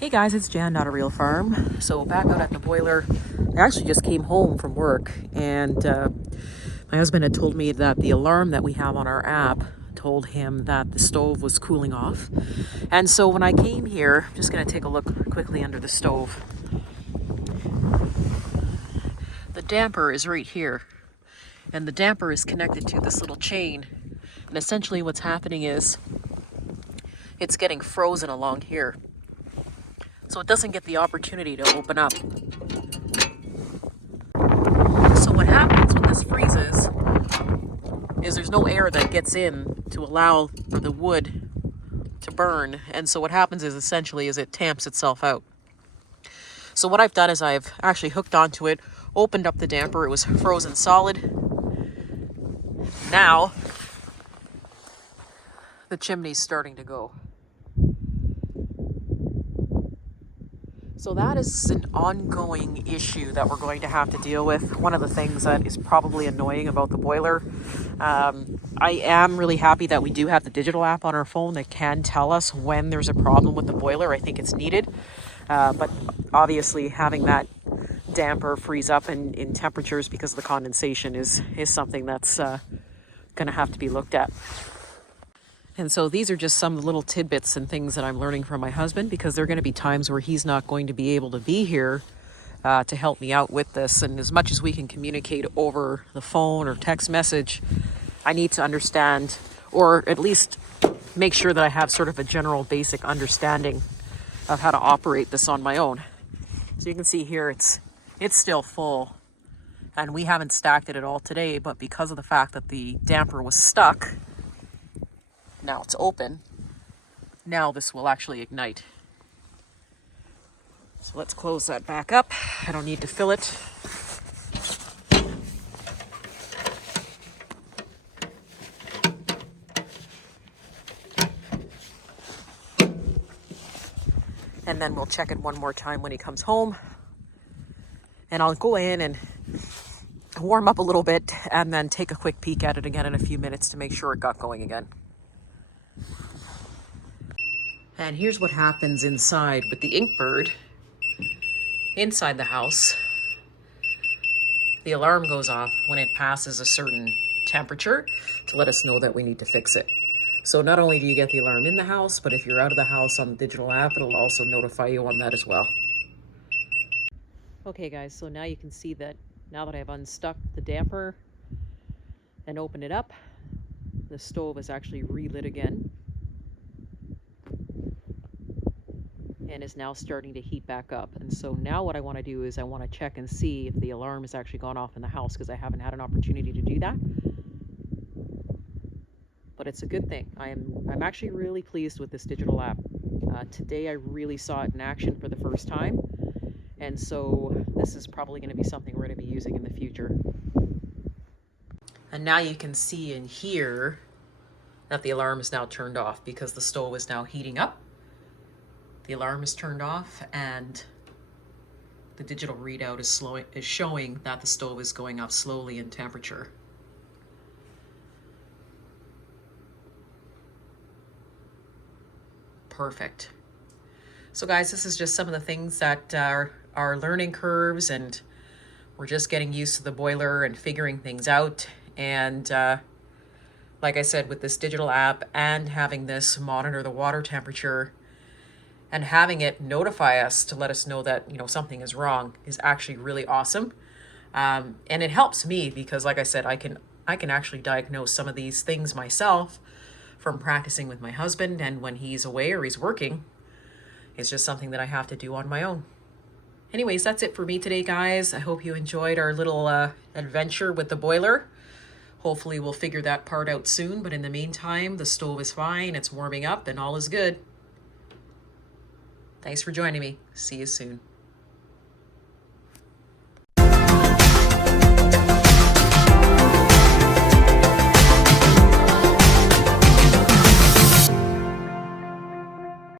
Hey guys, it's Jan, not a real farm. So back out at the boiler, I actually just came home from work, and my husband had told me that the alarm that we have on our app told him that the stove was cooling off. And so when I came here, I'm just going to take a look quickly under the stove. The damper is right here, and the damper is connected to this little chain. And essentially what's happening is it's getting frozen along here, so it doesn't get the opportunity to open up. So what happens when this freezes is there's no air that gets in to allow for the wood to burn. And so what happens is essentially is it tamps itself out. So what I've done is I've actually hooked onto it, opened up the damper. It was frozen solid. Now the chimney's starting to go. So that is an ongoing issue that we're going to have to deal with. One of the things that is probably annoying about the boiler. I am really happy that we do have the digital app on our phone that can tell us when there's a problem with the boiler. I think it's needed. But obviously having that damper freeze up in temperatures because of the condensation is something that's going to have to be looked at. And so these are just some little tidbits and things that I'm learning from my husband, because there are going to be times where he's not going to be able to be here to help me out with this. And as much as we can communicate over the phone or text message, I need to understand, or at least make sure that I have sort of a general basic understanding of how to operate this on my own. So you can see here it's still full, and we haven't stacked it at all today, but because of the fact that the damper was stuck, now it's open. Now this will actually ignite. So let's close that back up. I don't need to fill it. And then we'll check it one more time when he comes home. And I'll go in and warm up a little bit and then take a quick peek at it again in a few minutes to make sure it got going again. And here's what happens inside with the Inkbird. Inside the house, the alarm goes off when it passes a certain temperature to let us know that we need to fix it. So not only do you get the alarm in the house, but if you're out of the house on the digital app, it'll also notify you on that as well. Okay guys, so now you can see that now that I've unstuck the damper and opened it up, the stove is actually relit again and is now starting to heat back up. And so now what I want to do is I want to check and see if the alarm has actually gone off in the house, because I haven't had an opportunity to do that. But it's a good thing. I'm actually really pleased with this digital app. Today I really saw it in action for the first time, and so this is probably going to be something we're going to be using in the future. And now you can see and hear that the alarm is now turned off because the stove is now heating up. The alarm is turned off and the digital readout is showing that the stove is going up slowly in temperature. Perfect. So guys, this is just some of the things that are learning curves, and we're just getting used to the boiler and figuring things out. And like I said, with this digital app and having this monitor the water temperature and having it notify us to let us know that, you know, something is wrong is actually really awesome. And it helps me because, like I said, I can actually diagnose some of these things myself from practicing with my husband, and when he's away or he's working, it's just something that I have to do on my own. Anyways, that's it for me today, guys. I hope you enjoyed our little adventure with the boiler. Hopefully we'll figure that part out soon, but in the meantime, the stove is fine, it's warming up, and all is good. Thanks for joining me. See you soon.